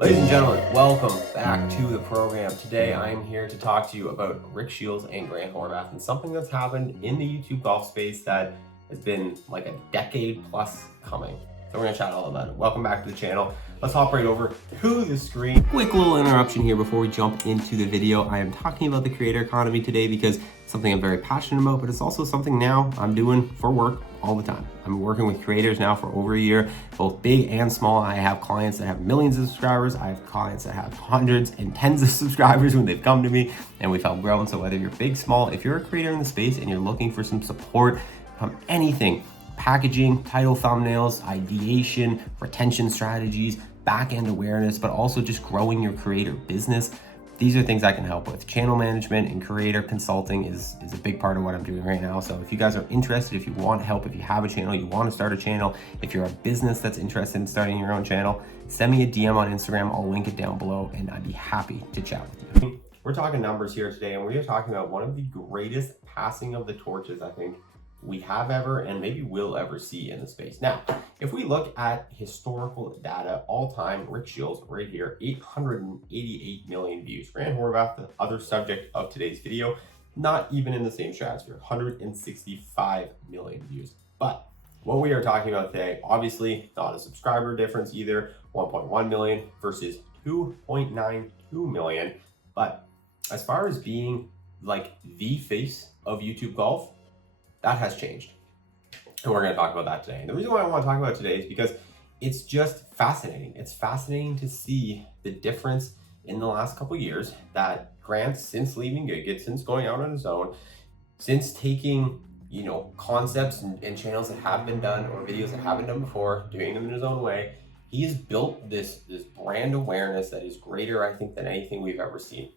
Ladies and gentlemen, welcome back to the program. Today I am here to talk to you about Rick Shiels and Grant Horvat and something that's happened in the YouTube golf space that has been like a decade plus coming. So we're going to chat all about it. Welcome back to the channel. Let's hop right over to the screen. Quick little interruption here before we jump into the video. I am talking about the creator economy today because it's something I'm very passionate about, but it's also something now I'm doing for work all the time. I'm working with creators now for over a year, both big and small. I have clients that have millions of subscribers. I have clients that have hundreds and tens of subscribers when they've come to me and we've helped grow. And so whether you're big, small, if you're a creator in the space and you're looking for some support from anything, packaging, title thumbnails, ideation, retention strategies, back-end awareness, but also just growing your creator business, these are things I can help with. Channel management and creator consulting is a big part of what I'm doing right now. So if you guys are interested, if you want help, if you have a channel, you want to start a channel, if you're a business that's interested in starting your own channel, send me a DM on Instagram. I'll link it down below and I'd be happy to chat with you. We're talking numbers here today, and we're talking about one of the greatest passing of the torches, I think, we have ever and maybe will ever see in the space. Now, if we look at historical data, all time, Rick Shiels right here, 888 million views. Grant Horvat, the other subject of today's video, not even in the same stratosphere, 165 million views. But what we are talking about today, obviously not a subscriber difference either, 1.1 million versus 2.92 million. But as far as being like the face of YouTube golf, that has changed. And we're going to talk about that today. And the reason why I want to talk about it today is because it's just fascinating. It's fascinating to see the difference in the last couple of years that Grant, since leaving Giggit, since going out on his own, since taking, concepts and channels that have been done or videos that haven't done before, doing them in his own way, he's built this brand awareness that is greater, I think, than anything we've ever seen.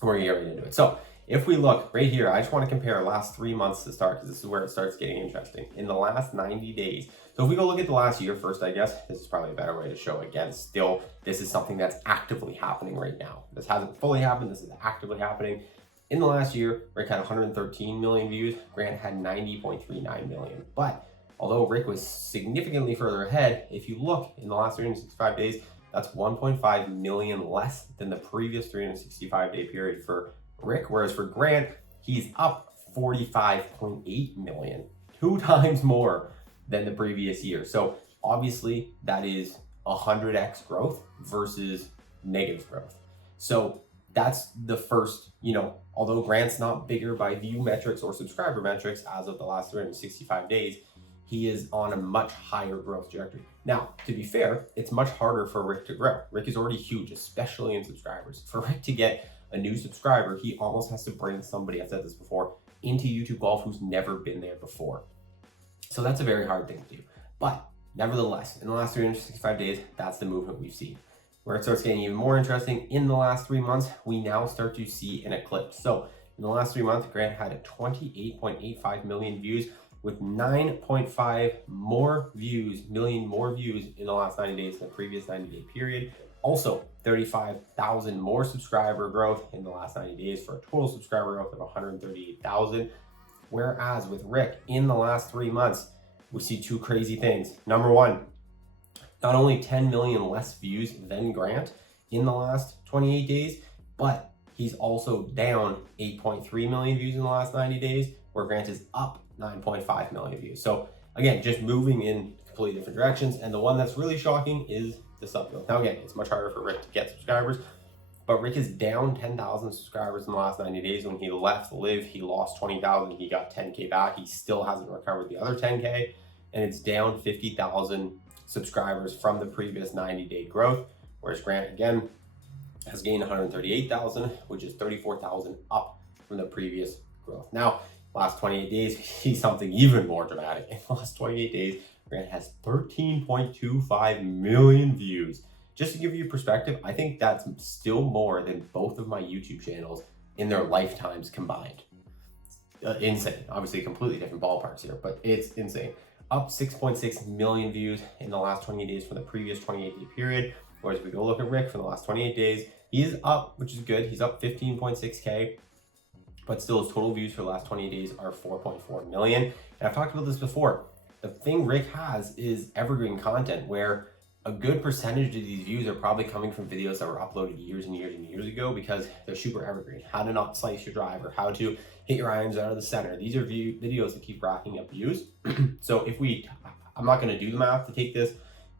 We're going to get right into it. So if we look right here, I just want to compare last 3 months to start because this is where it starts getting interesting. In the last 90 days. So if we go look at the last year first, I guess, this is probably a better way to show. Again, still, this is something that's actively happening right now. This hasn't fully happened. This is actively happening. In the last year, Rick had 113 million views. Grant had 90.39 million. But although Rick was significantly further ahead, if you look in the last 365 days, that's 1.5 million less than the previous 365-day period for Rick, whereas for Grant, he's up 45.8 million, 2 times more than the previous year. So obviously that is 100x growth versus negative growth. So that's the first, although Grant's not bigger by view metrics or subscriber metrics as of the last 365 days, he is on a much higher growth trajectory. Now, to be fair, it's much harder for Rick to grow. Rick is already huge, especially in subscribers. For Rick to get a new subscriber, he almost has to bring somebody, I've said this before, into YouTube golf who's never been there before. So that's a very hard thing to do. But nevertheless, in the last 365 days, that's the movement we've seen. Where it starts getting even more interesting, in the last 3 months, we now start to see an eclipse. So in the last 3 months, Grant had 28.85 million views, with 9.5 million more views in the last 90 days than the previous 90-day period. Also, 35,000 more subscriber growth in the last 90 days for a total subscriber growth of 138,000. Whereas with Rick, in the last 3 months, we see 2 crazy things. Number one, not only 10 million less views than Grant in the last 28 days, but he's also down 8.3 million views in the last 90 days, where Grant is up 9.5 million views. So again, just moving in completely different directions. And the one that's really shocking is the sub growth. Now again, it's much harder for Rick to get subscribers, but Rick is down 10,000 subscribers in the last 90 days. When he left Live, he lost 20,000. He got 10K back. He still hasn't recovered the other 10K, and it's down 50,000 subscribers from the previous 90-day growth. Whereas Grant, again, has gained 138,000, which is 34,000 up from the previous growth. Now, last 28 days, he's something even more dramatic. In the last 28 days, Grant has 13.25 million views. Just to give you perspective, I think that's still more than both of my YouTube channels in their lifetimes combined. Insane. Obviously, completely different ballparks here, but it's insane. Up 6.6 million views in the last 28 days from the previous 28-day period. Whereas if we go look at Rick for the last 28 days, he is up, which is good. He's up 15.6K. But still, his total views for the last 28 days are 4.4 million. And I've talked about this before. The thing Rick has is evergreen content, where a good percentage of these views are probably coming from videos that were uploaded years and years and years ago because they're super evergreen. How to not slice your driver, how to hit your irons out of the center. These are videos that keep racking up views. So I'm not going to do the math to take this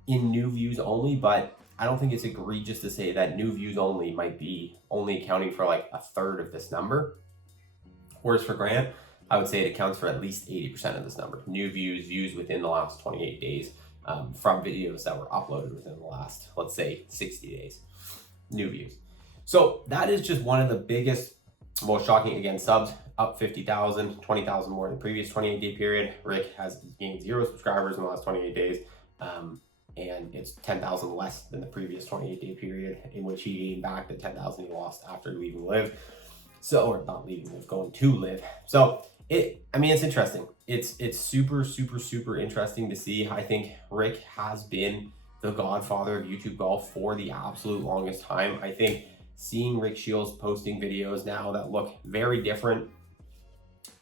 in new views only, but I don't think it's egregious to say that new views only might be only accounting for like a third of this number. Whereas for Grant, I would say it accounts for at least 80% of this number. New views within the last 28 days from videos that were uploaded within the last, let's say, 60 days. New views. So that is just one of the biggest, most shocking, again, subs up 50,000, 20,000 more than the previous 28-day period. Rick has gained 0 subscribers in the last 28 days. And it's 10,000 less than the previous 28-day period in which he gained back the 10,000 he lost after leaving Live. So, or not leaving Live, going to Live. So it's interesting. It's super, super, super interesting to see. I think Rick has been the godfather of YouTube golf for the absolute longest time. I think seeing Rick Shiels posting videos now that look very different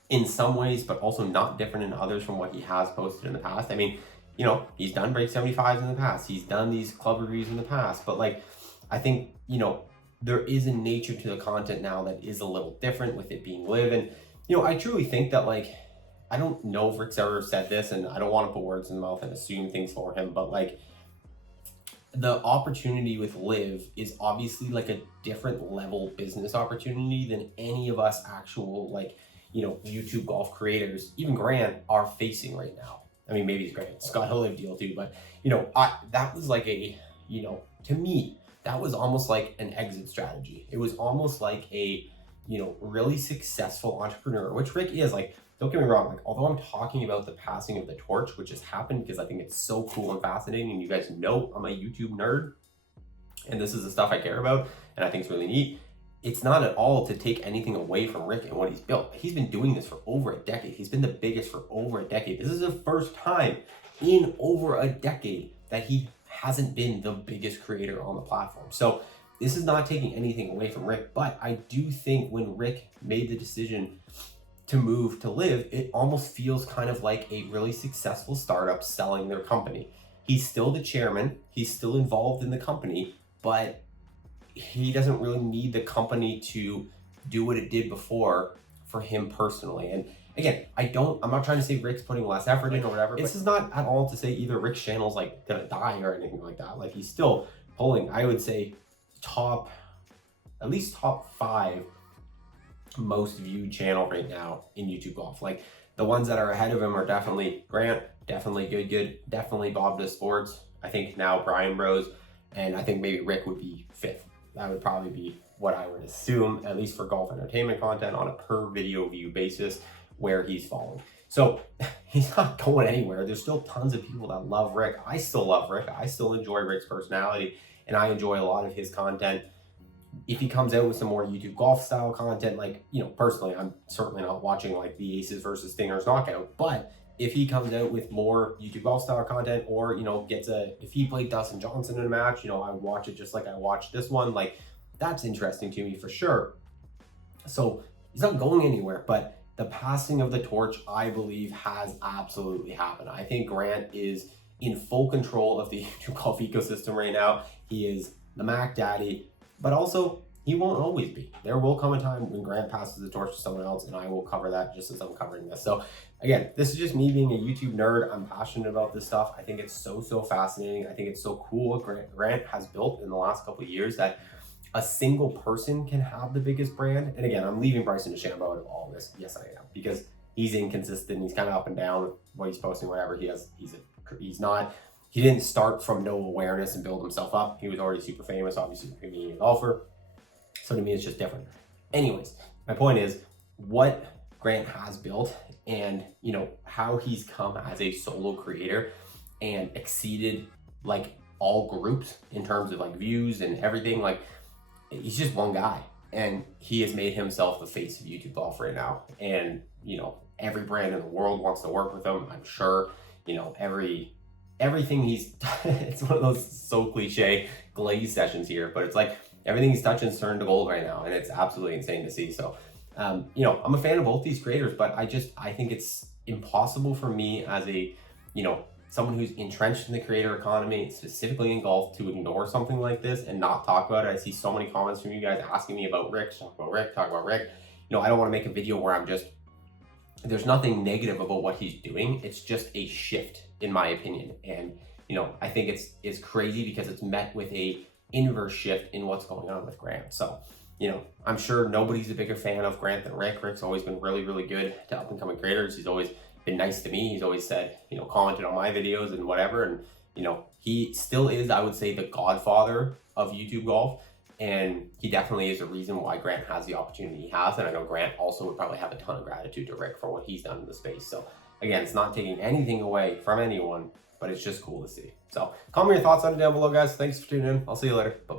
in some ways, but also not different in others from what he has posted in the past. I mean, you know, he's done break 75s in the past. He's done these club reviews in the past. But like, I think, you know, there is a nature to the content now that is a little different with it being Live. And, you know, I truly think that, like, I don't know if Rick's ever said this, and I don't want to put words in the mouth and assume things for him, but like, the opportunity with Live is obviously like a different level business opportunity than any of us actual, like, you know, YouTube golf creators, even Grant, are facing right now. I mean, maybe he's great. Scott a Live deal too, but you know, that was like a, you know, to me, that was almost like an exit strategy. It was almost like a, you know, really successful entrepreneur, which Rick is. Like, don't get me wrong. Like, although I'm talking about the passing of the torch, which has happened because I think it's so cool and fascinating, and you guys know I'm a YouTube nerd, and this is the stuff I care about, and I think it's really neat. It's not at all to take anything away from Rick and what he's built. He's been doing this for over a decade. He's been the biggest for over a decade. This is the first time in over a decade that he hasn't been the biggest creator on the platform. So this is not taking anything away from Rick, but I do think when Rick made the decision to move to Live, it almost feels kind of like a really successful startup selling their company. He's still the chairman. He's still involved in the company, but he doesn't really need the company to do what it did before for him personally. And again, I'm not trying to say Rick's putting less effort in or whatever. This is not at all to say either Rick's channel's like gonna die or anything like that. Like, he's still pulling, I would say, at least top 5 most viewed channel right now in YouTube golf. Like, the ones that are ahead of him are definitely Grant, definitely Good, definitely Bob Does Sports. I think now Brian Bros, and I think maybe Rick would be 5th. That would probably be what I would assume, at least for golf entertainment content on a per video view basis, where he's falling. So he's not going anywhere. There's still tons of people that love Rick. I still love Rick. I still enjoy Rick's personality, and I enjoy a lot of his content. If he comes out with some more YouTube golf style content, like, you know, personally, I'm certainly not watching like the Aces versus Stingers knockout, but if he comes out with more YouTube golf style content, or, you know, if he played Dustin Johnson in a match, you know, I would watch it just like I watched this one. Like, that's interesting to me for sure. So he's not going anywhere, but the passing of the torch, I believe, has absolutely happened. I think Grant is in full control of the YouTube golf ecosystem right now. He is the Mac Daddy, but also he won't always be. There will come a time when Grant passes the torch to someone else, and I will cover that just as I'm covering this. So again, this is just me being a YouTube nerd. I'm passionate about this stuff. I think it's so fascinating. I think it's so cool what Grant has built in the last couple of years, that a single person can have the biggest brand. And again, I'm leaving Bryson DeChambeau out of all this. Yes, I am, because he's inconsistent. He's kind of up and down with what he's posting, whatever. He didn't start from no awareness and build himself up. He was already super famous, obviously a Canadian golfer. So to me, it's just different. Anyways, my point is what Grant has built, and, you know, how he's come as a solo creator and exceeded like all groups in terms of like views and everything. Like, he's just one guy, and he has made himself the face of YouTube golf right now. And, you know, every brand in the world wants to work with him, I'm sure. You know, everything he's it's one of those so cliche glaze sessions here, but it's like everything he's touching is turned to gold right now, and it's absolutely insane to see. So you know, I'm a fan of both these creators, but I think it's impossible for me as a, you know, someone who's entrenched in the creator economy, specifically in golf, to ignore something like this and not talk about it. I see so many comments from you guys asking me about Rick, talk about Rick, talk about Rick. You know, I don't want to make a video where I'm just, there's nothing negative about what he's doing. It's just a shift, in my opinion. And, you know, I think it's crazy because it's met with a inverse shift in what's going on with Grant. So, you know, I'm sure nobody's a bigger fan of Grant than Rick. Rick's always been really, really good to up and coming creators. He's always been nice to me. He's always said, you know, commented on my videos and whatever. And, you know, he still is, I would say, the godfather of YouTube golf. And he definitely is a reason why Grant has the opportunity he has. And I know Grant also would probably have a ton of gratitude to Rick for what he's done in the space. So again, it's not taking anything away from anyone, but it's just cool to see. So comment your thoughts on it down below, guys. Thanks for tuning in. I'll see you later. Bye-bye.